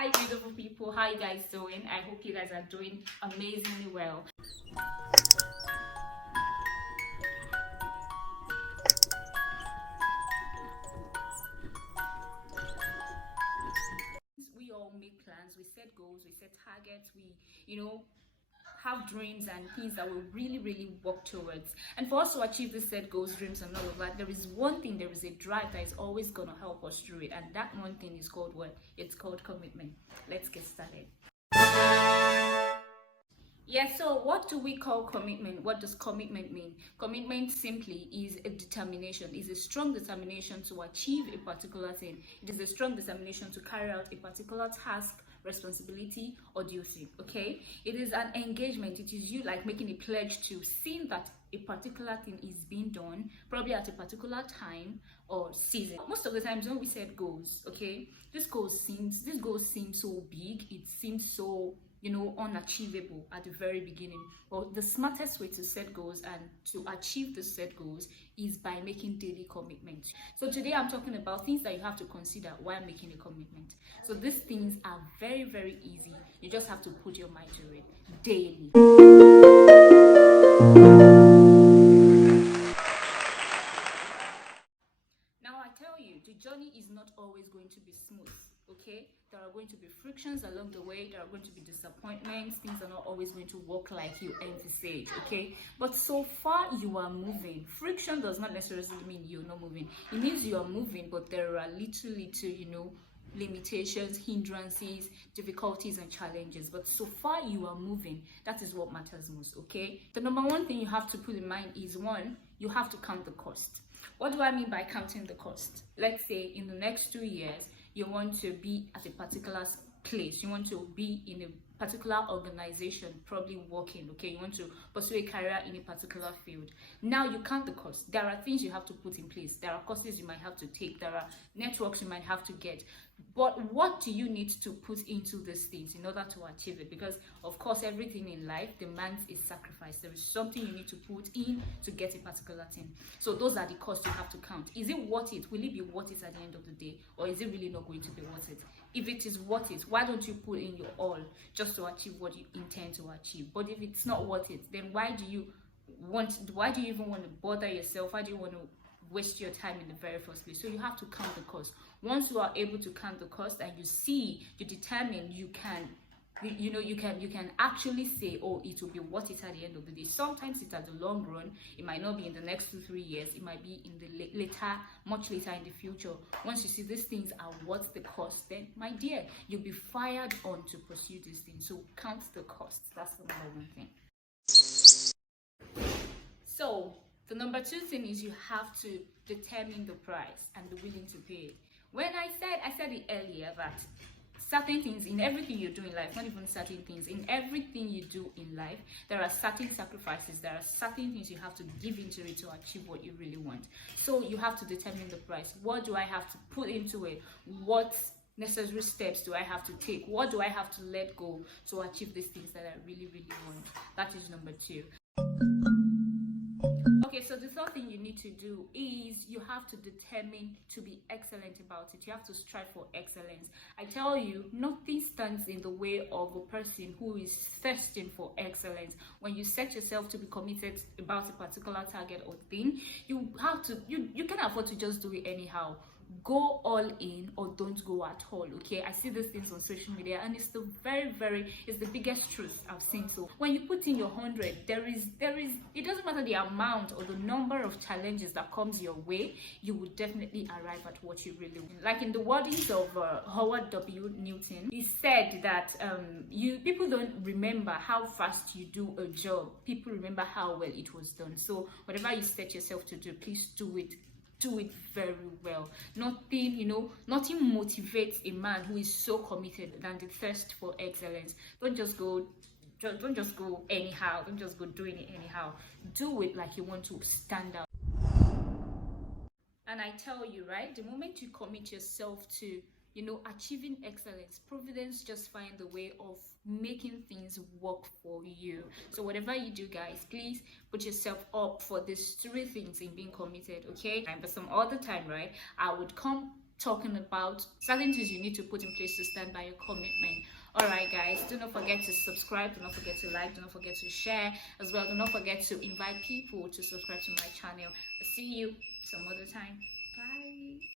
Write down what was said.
Hi beautiful people, how you guys doing? I hope you guys are doing amazingly well. We all make plans, we set goals, we set targets, we have dreams and things that we really work towards. And for us to achieve these set goals, dreams, and all of that, there is one thing, there is a drive that is always gonna help us through it, and that one thing is called what? It's called commitment. Let's get started. Yeah, so what do we call commitment? What does commitment mean? Commitment simply is a determination, is a strong determination to achieve a particular thing. It is a strong determination to carry out a particular task, responsibility, or duty. Okay, it is an engagement. It is you like making a pledge to seeing that a particular thing is being done, probably at a particular time or season. Most of the times when we set goals, okay, this goal seems so big, it seems so unachievable at the very beginning. But the smartest way to set goals and to achieve the set goals is by making daily commitments. So today I'm talking about things that you have to consider while making a commitment. So these things are very easy. You just have to put your mind to it daily. Now I tell you, the journey is not always going to be smooth. Okay, there are going to be frictions along the way, there are going to be disappointments, things are not always going to work like you envisage. Okay, but so far you are moving. Friction does not necessarily mean you're not moving, it means you are moving, but there are little limitations, hindrances, difficulties, and challenges. But so far you are moving. That is what matters most. Okay, the number one thing you have to put in mind is, one, you have to count the cost. What do I mean by counting the cost? Let's say in the next 2 years you want to be at a particular place, you want to be in a particular organization, probably working. Okay, you want to pursue a career in a particular field. Now you count the cost. There are things you have to put in place, there are courses you might have to take, there are networks you might have to get. But what do you need to put into these things in order to achieve it? Because of course everything in life demands a sacrifice. There is something you need to put in to get a particular thing. So those are the costs you have to count. Is it worth it? Will it be worth it at the end of the day, or is it really not going to be worth it? If it is worth it, why don't you put in your all just to achieve what you intend to achieve? But if it's not worth it, then why do you even want to bother yourself? Why do you want to waste your time in the very first place? So you have to count the cost. Once you are able to count the cost and you determine, you can actually say, oh, it will be worth it at the end of the day. Sometimes it's at the long run. It might not be in the next 2-3 years. It might be in the much later in the future. Once you see these things are worth the cost, then my dear, you'll be fired on to pursue these things. So count the costs. That's the number one thing. So the number two thing is you have to determine the price and be willing to pay it. When I said it earlier that certain things in everything you do in life, not even certain things, in everything you do in life, there are certain sacrifices, there are certain things you have to give into it to achieve what you really want. So you have to determine the price. What do I have to put into it? What necessary steps do I have to take? What do I have to let go to achieve these things that I really want? That is number two. Okay, so the third thing you need to do is you have to determine to be excellent about it. You have to strive for excellence. I tell you, nothing stands in the way of a person who is thirsting for excellence. When you set yourself to be committed about a particular target or thing, you can't afford to just do it anyhow. Go all in or don't go at all. Okay, I see these things on social media and it's the it's the biggest truth I've seen. So when you put in your 100, there is it doesn't matter the amount or the number of challenges that comes your way, you will definitely arrive at what you really want. Like in the wordings of Howard W. Newton, he said that people don't remember how fast you do a job, people remember how well it was done. So whatever you set yourself to do, please do it very well. Nothing motivates a man who is so committed than the thirst for excellence. Don't just go anyhow. Don't just go doing it anyhow. Do it like you want to stand out. And I tell you, right, the moment you commit yourself to achieving excellence, Providence just find the way of making things work for you. So whatever you do, guys, please put yourself up for these three things in being committed. Okay, but some other time, right, I would come talking about, certain things you need to put in place to stand by your commitment. All right, guys, do not forget to subscribe, do not forget to like, do not forget to share as well. Do not forget to invite people to subscribe to my channel. I'll see you some other time. Bye.